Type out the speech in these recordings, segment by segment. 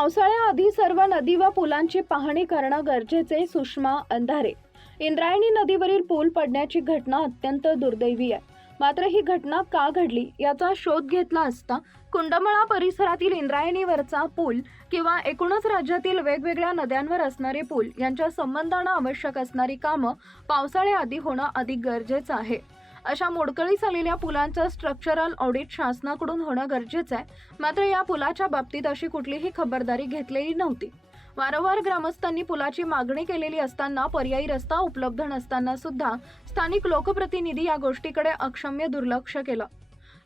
पावसाळ्याआधी सर्व नदी व पुलांची पाहणी करणं गरजेचे सुषमा अंधारे. इंद्रायणी नदीवरील पूल पडण्याची घटना अत्यंत दुर्दैवी आहे. मात्र ही घटना का घडली याचा शोध घेतला असता कुंडमळा परिसरातील इंद्रायणीवरचा पूल किंवा एकूणच राज्यातील वेगवेगळ्या नद्यांवर असणारे पूल यांच्या संबंधानं आवश्यक असणारी कामं पावसाळ्याआधी होणं अधिक गरजेचं आहे. अशा मोडकळीस आलेल्या पुलांचं स्ट्रक्चरल ऑडिट शासनाकडून होणं गरजेचं आहे. मात्र या पुलाच्या बाबतीत अशी कुठलीही खबरदारी घेतलेली नव्हती. वारंवार ग्रामस्थांनी पुलाची मागणी केलेली असताना पर्यायी रस्ता उपलब्ध नसताना सुद्धा स्थानिक लोकप्रतिनिधी या गोष्टीकडे अक्षम्य दुर्लक्ष केलं.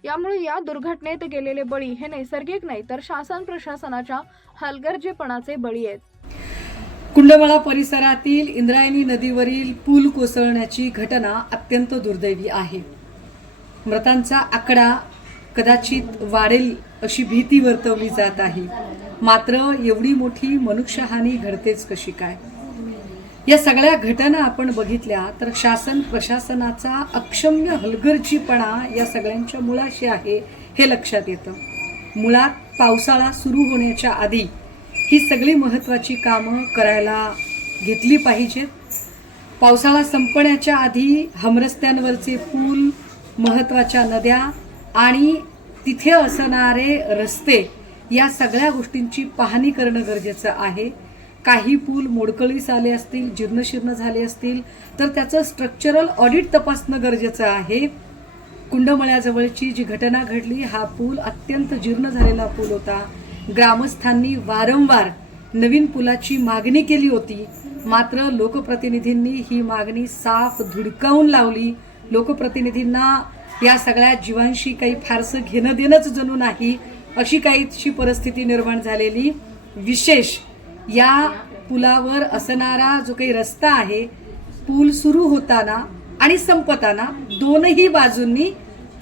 यामुळे या दुर्घटनेत गेलेले बळी हे नैसर्गिक नाही तर शासन प्रशासनाच्या हलगर्जीपणाचे बळी आहेत. कुंडमळा परिसरातील इंद्रायणी नदीवरील पूल कोसळण्याची घटना अत्यंत दुर्दैवी आहे. मृतांचा आकडा कदाचित वाढेल अशी भीती वर्तवली जात आहे. मात्र एवढी मोठी मनुष्यहानी घडतेच कशी काय? या सगळ्या घटना आपण बघितल्या तर शासन प्रशासनाचा अक्षम्य हलगर्जीपणा या सगळ्यांच्या मुळाशी आहे हे लक्षात येतं. मुळात पावसाळा सुरू होण्याच्या आधी ही सगळी महत्त्वाची कामं करायला घेतली पाहिजेत पावसाळा संपण्याच्या आधी हमरस्त्यांवरचे पूल महत्त्वाच्या नद्या आणि तिथे असणारे रस्ते या सगळ्या गोष्टींची पाहणी करणं गरजेचं आहे. काही पूल मोडकळीस आले असतील जीर्णशीर्ण झाले असतील तर त्याचं स्ट्रक्चरल ऑडिट तपासणं गरजेचं आहे. कुंडमळ्याजवळची जी घटना घडली हा पूल अत्यंत जीर्ण झालेला पूल होता. ग्रामस्थांनी वारंवार नवीन पुलाची मागणी केली होती. मात्र लोकप्रतिनिधींनी ही मागणी साफ धुडकावून लावली. लोकप्रतिनिधींना या सगळ्या जीवांशी काही फारसं घेणं देणंच जणू नाही अशी काहीशी परिस्थिती निर्माण झालेली. विशेष या पुलावर असणारा जो काही रस्ता आहे पूल सुरू होताना आणि संपताना दोनही बाजूंनी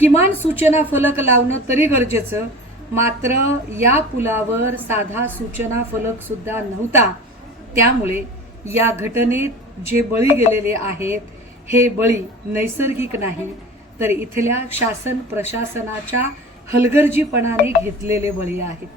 किमान सूचना फलक लावणं तरी गरजेचं. मात्र या पुलावर साधा सूचना फलक सुद्धा नव्हता. त्यामुळे या घटनेत जे बळी गेलेले आहेत हे बळी नैसर्गिक नाही तर इथल्या शासन प्रशासनाच्या हलगर्जीपणाने घेतलेले बळी आहेत.